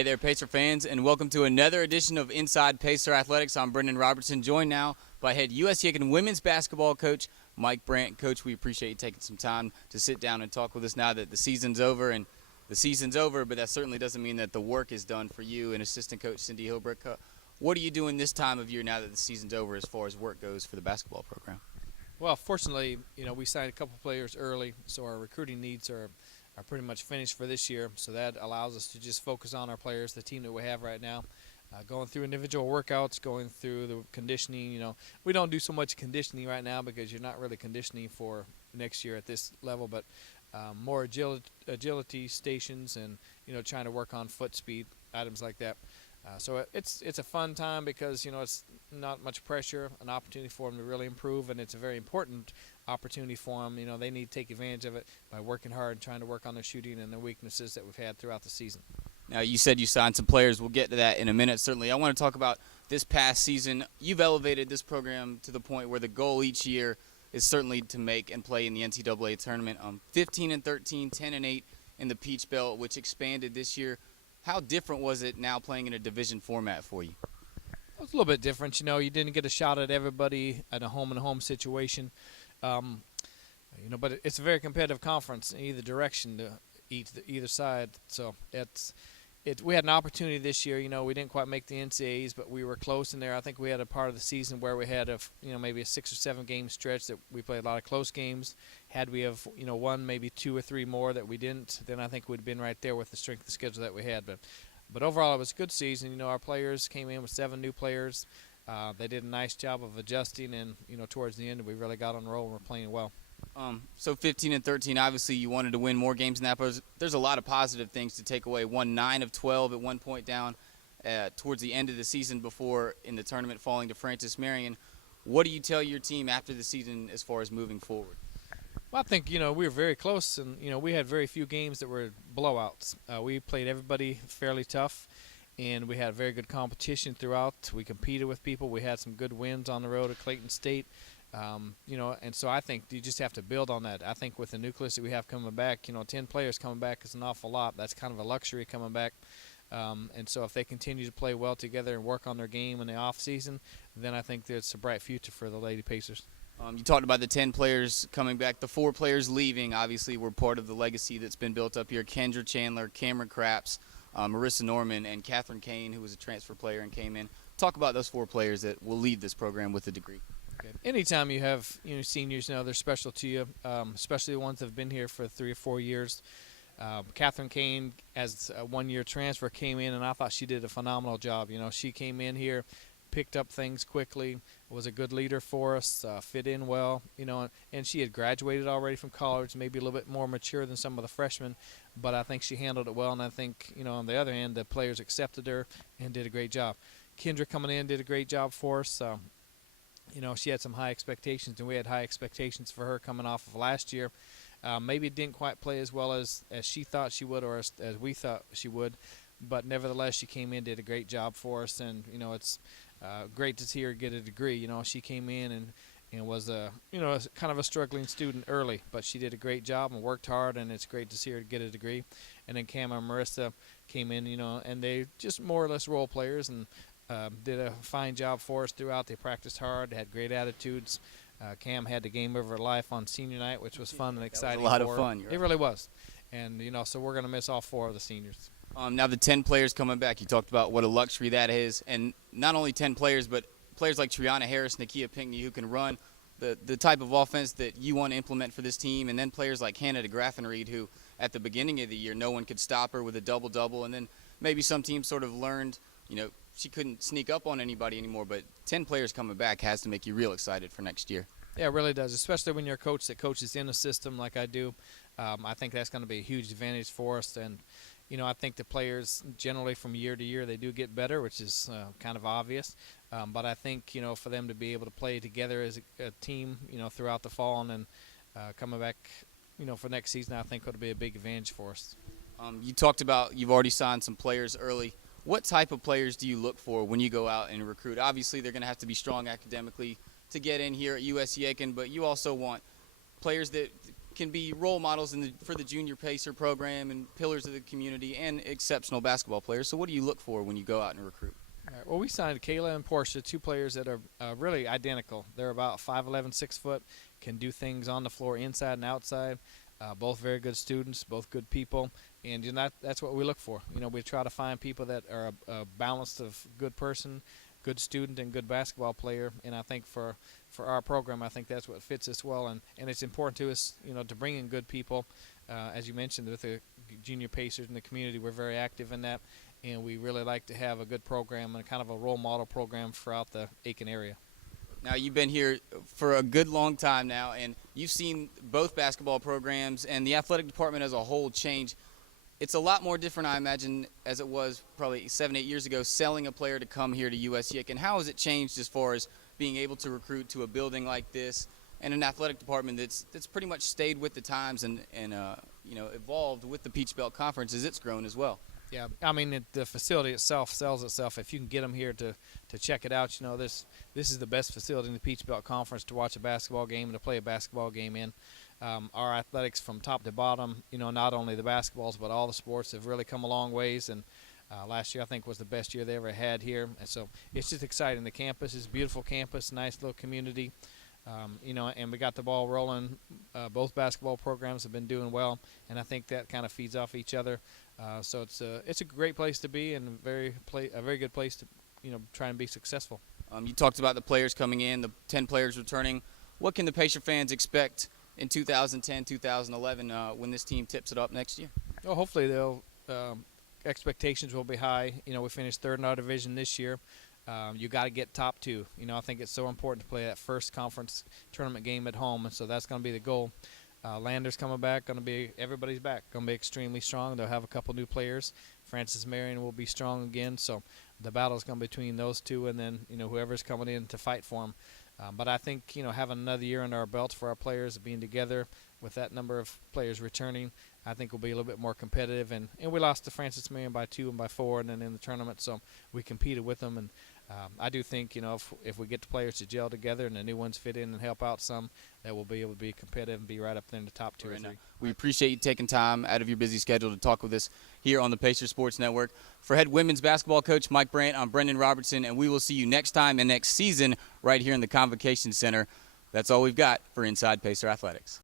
Hey there, Pacer fans, and welcome to another edition of Inside Pacer Athletics. I'm Brendan Robertson, joined now by head US Yakin women's basketball coach Mike Brandt. Coach, we appreciate you taking some time to sit down and talk with us now that the season's over. And the season's over, but that certainly doesn't mean that the work is done for you and assistant coach Cindy Hilbrick. What are you doing this time of year now that the season's over as far as work goes for the basketball program? Well, fortunately, we signed a couple players early, so our recruiting needs are pretty much finished for this year. So that allows us to just focus on our players, the team that we have right now, going through individual workouts, going through the conditioning. We don't do so much conditioning right now because you're not really conditioning for next year at this level, but more agility stations and trying to work on foot speed, items like that. So it's a fun time because it's not much pressure, an opportunity for them to really improve, and it's a very important opportunity for them. They need to take advantage of it by working hard and trying to work on their shooting and their weaknesses that we've had throughout the season. Now, you said you signed some players. We'll get to that in a minute, certainly. I want to talk about this past season. You've elevated this program to the point where the goal each year is certainly to make and play in the NCAA tournament. 15-13, 10-8 in the Peach Belt, which expanded this year. How different was it now playing in a division format for you? It was a little bit different. You didn't get a shot at everybody at a home-and-home situation. But it's a very competitive conference in either direction to either side. So we had an opportunity this year. We didn't quite make the NCAAs, but we were close in there. I think we had a part of the season where we had maybe a 6 or 7 game stretch that we played a lot of close games. Had we have won maybe 2 or 3 more that we didn't, then I think we'd been right there with the strength of the schedule that we had. But overall, it was a good season. Our players came in with 7 new players. They did a nice job of adjusting, and towards the end, we really got on the roll and we're playing well. So 15-13, obviously you wanted to win more games than that, but there's a lot of positive things to take away. Won 9 of 12 at one point down towards the end of the season before in the tournament falling to Francis Marion. What do you tell your team after the season as far as moving forward? Well, I think, we were very close, and, we had very few games that were blowouts. We played everybody fairly tough, and we had very good competition throughout. We competed with people. We had some good wins on the road at Clayton State. And so I think you just have to build on that. I think with the nucleus that we have coming back, 10 players coming back is an awful lot. That's kind of a luxury coming back. And so if they continue to play well together and work on their game in the off season, then I think there's a bright future for the Lady Pacers. You talked about the 10 players coming back. The 4 players leaving, obviously, were part of the legacy that's been built up here. Kendra Chandler, Cameron Craps, Marissa Norman, and Catherine Kane, who was a transfer player and came in. Talk about those 4 players that will leave this program with a degree. Okay. Anytime you have seniors, they're special to you, especially the ones that have been here for 3 or 4 years. Catherine Kane, as a 1-year transfer, came in, and I thought she did a phenomenal job. She came in here, picked up things quickly, was a good leader for us, fit in well, and she had graduated already from college, maybe a little bit more mature than some of the freshmen, but I think she handled it well, and I think, on the other hand, the players accepted her and did a great job. Kendra coming in did a great job for us. She had some high expectations, and we had high expectations for her coming off of last year. Maybe didn't quite play as well as she thought she would or as we thought she would, but nevertheless, she came in, did a great job for us, and, it's great to see her get a degree. She came in and was kind of a struggling student early, but she did a great job and worked hard, and it's great to see her get a degree. And then Cam and Marissa came in, and they just more or less role players and did a fine job for us throughout. They practiced hard, had great attitudes. Cam had the game of her life on senior night, which was fun and exciting. That was a lot for of her. fun. It really was. And, so we're going to miss all 4 of the seniors. Now the 10 players coming back, you talked about what a luxury that is. And not only 10 players, but players like Triana Harris, Nakia Pinckney, who can run the type of offense that you want to implement for this team. And then players like Hannah DeGraffenried, who at the beginning of the year, no one could stop her with a double-double. And then maybe some teams sort of learned, she couldn't sneak up on anybody anymore, but 10 players coming back has to make you real excited for next year. Yeah, it really does, especially when you're a coach that coaches in a system like I do. I think that's going to be a huge advantage for us. And, I think the players generally from year to year, they do get better, which is kind of obvious. But I think, for them to be able to play together as a team, throughout the fall and then coming back, for next season, I think it'll be a big advantage for us. You talked about you've already signed some players early. What type of players do you look for when you go out and recruit? Obviously, they're going to have to be strong academically to get in here at US Yakin, but you also want players that can be role models for the junior Pacer program and pillars of the community and exceptional basketball players. So what do you look for when you go out and recruit? All right, well, we signed Kayla and Portia, two players that are really identical. They're about 5'11", 6 foot, can do things on the floor inside and outside. Both very good students, both good people, and that's what we look for. We try to find people that are a balanced of good person, good student, and good basketball player. And I think for our program, I think that's what fits us well. And it's important to us, to bring in good people. As you mentioned, with the junior Pacers in the community, we're very active in that, and we really like to have a good program and kind of a role model program throughout the Aiken area. Now, you've been here for a good long time now, and you've seen both basketball programs and the athletic department as a whole change. It's a lot more different, I imagine, as it was probably 7-8 years ago, selling a player to come here to US Yick. And how has it changed as far as being able to recruit to a building like this and an athletic department that's pretty much stayed with the times and evolved with the Peach Belt Conference as it's grown as well? Yeah, I mean, the facility itself sells itself. If you can get them here to check it out, this is the best facility in the Peach Belt Conference to watch a basketball game and to play a basketball game in. Our athletics from top to bottom, not only the basketballs but all the sports have really come a long ways. And last year I think was the best year they ever had here. And so it's just exciting. The campus is a beautiful campus, nice little community. And we got the ball rolling. Both basketball programs have been doing well, and I think that kind of feeds off each other. So it's a great place to be and a very good place to try and be successful. You talked about the players coming in, the 10 players returning. What can the Pacer fans expect in 2010, 2011 when this team tips it up next year? Well, hopefully expectations will be high. We finished third in our division this year. You got to get top two. I think it's so important to play that first conference tournament game at home, and so that's going to be the goal. Landers coming back, everybody's back, going to be extremely strong. They'll have a couple new players. Francis Marion will be strong again, so the battle's going to be between those two, and then whoever's coming in to fight for them. But I think having another year under our belts for our players, being together with that number of players returning, I think we'll be a little bit more competitive. And we lost to Francis Marion by 2 and by 4, and then in the tournament, so we competed with them. And I do think if we get the players to gel together and the new ones fit in and help out some, that we'll be able to be competitive and be right up there in the top 2 or 3. We appreciate you taking time out of your busy schedule to talk with us here on the Pacer Sports Network. For head women's basketball coach Mike Brandt, I'm Brendan Robertson, and we will see you next time and next season right here in the Convocation Center. That's all we've got for Inside Pacer Athletics.